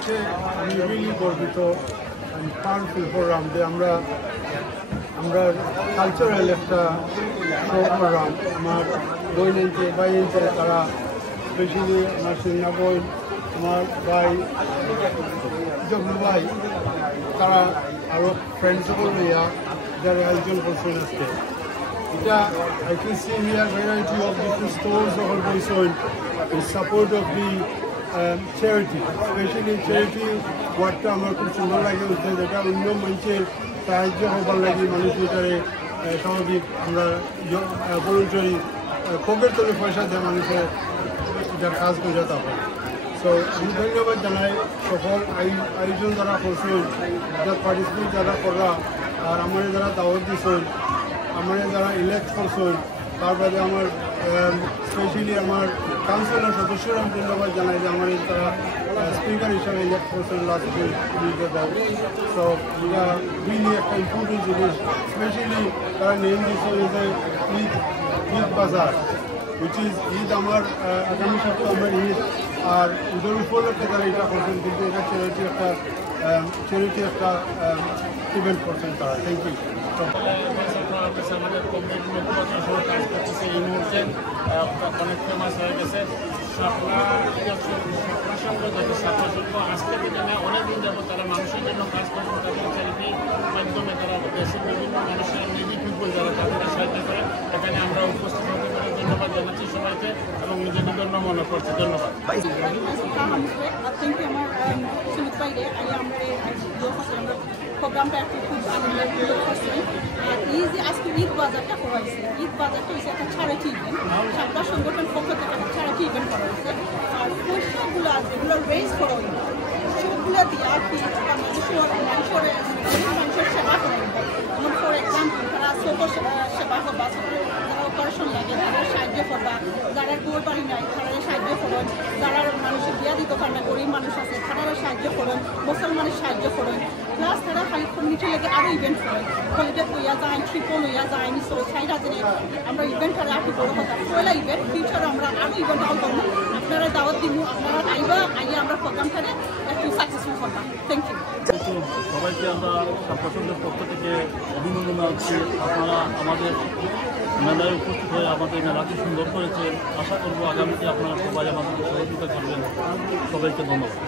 আজকে আমি রিয়েলি গর্বিত পাওয়ারফুল প্রোগ্রাম যে আমরা কালচারাল একটা শো করলাম। আমার বই নিতে ভাই নিতে তারা স্পেশালি আমার সিংনা বই, আমার ভাই জগলু ভাই, তারা আরও ফ্রেন্ড সকল লইয়া যারা আয়োজন করছেন আজকে। এটা I can see here variety of different stores সকল বইছেন in support of the charity, especially charity ওয়ার্ডটা আমার খুব সুন্দর লাগে হচ্ছে, যেটা অন্য মানুষের সাহায্য হবার লাগে মানুষ ভিতরে স্বাভাবিক আমরা ভলেন্টারি পকেট তুলে পয়সা দেয় মানুষের এটার কাজ করে যেতে হবে। সো আমি ধন্যবাদ জানাই সকল আয়োজন যারা করছেন, যারা পার্টিসিপেট যারা করা, আর আমার যারা দাওয়াত দিচ্ছেন, আমার যারা ইলেক্ট করছেন, তার বাদে আমার স্পেশালি আমার কাউন্সিলর সদস্যরা আমি ধন্যবাদ জানাই যে আমার তারা স্পিকার হিসাবে ইলেক্ট করছেন লাস্ট সো এটা রিয়েলি একটা ইম্পর্টেন্ট জিনিস। স্পেশালি তারা নেম দিচ্ছে যে ঈদ বাজার, উইচ ইজ ঈদ আমার আগামী সপ্তাহে আমার ঈদ, আর ঈদের উপলক্ষে তারা এটা করছেন, কিন্তু এটা চ্যারিটি একটা ইভেন্ট করছেন তারা। Thank you. আমাদের কমিউনিটি কাজ করতেছে এই মুহূর্তে অনেক ফেমাস হয়ে গেছে। আজকে থেকে না অনেকদিন যাবো তারা মানুষের জন্য কাজ করছেন, তাদের চ্যারিটির মাধ্যমে তারা দেশের বিভিন্ন মানুষের নিডি পিপল যারা তাদেরকে সাহায্য করে। এখানে আমরা উপস্থিত হতে পারি, ধন্যবাদ জানাচ্ছি সবাইকে এবং নিজেকে ধন্য মনে করছি। ধন্যবাদ। প্রোগ্রামটা একটু খুব আনন্দ করছি। আর এই যে আজকে ঈদ বাজারটা করা হয়েছে, ঈদ বাজারটা হয়েছে একটা চ্যারিটি ইভেন্ট, সাতটা সংগঠন পক্ষ থেকে একটা চ্যারিটি ইভেন্ট করা হয়েছে। আর পয়সাগুলো আছে এগুলো রেজ করা হয়েছে, সবগুলো দিয়ে আর কি মানুষের সেবা করা হয়েছে। যেমন ফর এক্সাম্পল তারা ছোট সেবা করবা, যারা অপারেশন লাগে তাদের সাহায্য করবা, যারা গোর বাড়ি নাই তারা সাহায্য করুন, যারা মানুষের বিয়া দিতে পারে না গরিব মানুষ আছে তারা সাহায্য করুন, মুসলমানের সাহায্য করুন। প্লাস তারা খালি কমিউনিটি লেগে আরও ইভেন্ট করে, হলিডে লইয়া যায়, ট্রিপও লইয়া যায়, নিশ্চয় সাইড আছে আমরা ইভেন্ট করে আর কি বড় কথা পয়লা ইভেন্ট ফিউচারে আমরা আরও ইভেন্ট আউট করবো। আপনারা দাওয়াত দিব, আপনারা আইয়া আমরা প্রোগ্রামটারে একটু সাকসেসফুল করলাম। Thank you. সবাইকে আমরা ছাত্রসংঘের পক্ষ থেকে অভিনন্দন জানাচ্ছি। আপনারা আমাদের মেলায় উপস্থিত হয়ে আমাদের মেলাকে সুন্দর করেছেন। আশা করব আগামীতে আপনারা সবাই আমাদেরকে সহযোগিতা করবেন। সবাইকে ধন্যবাদ।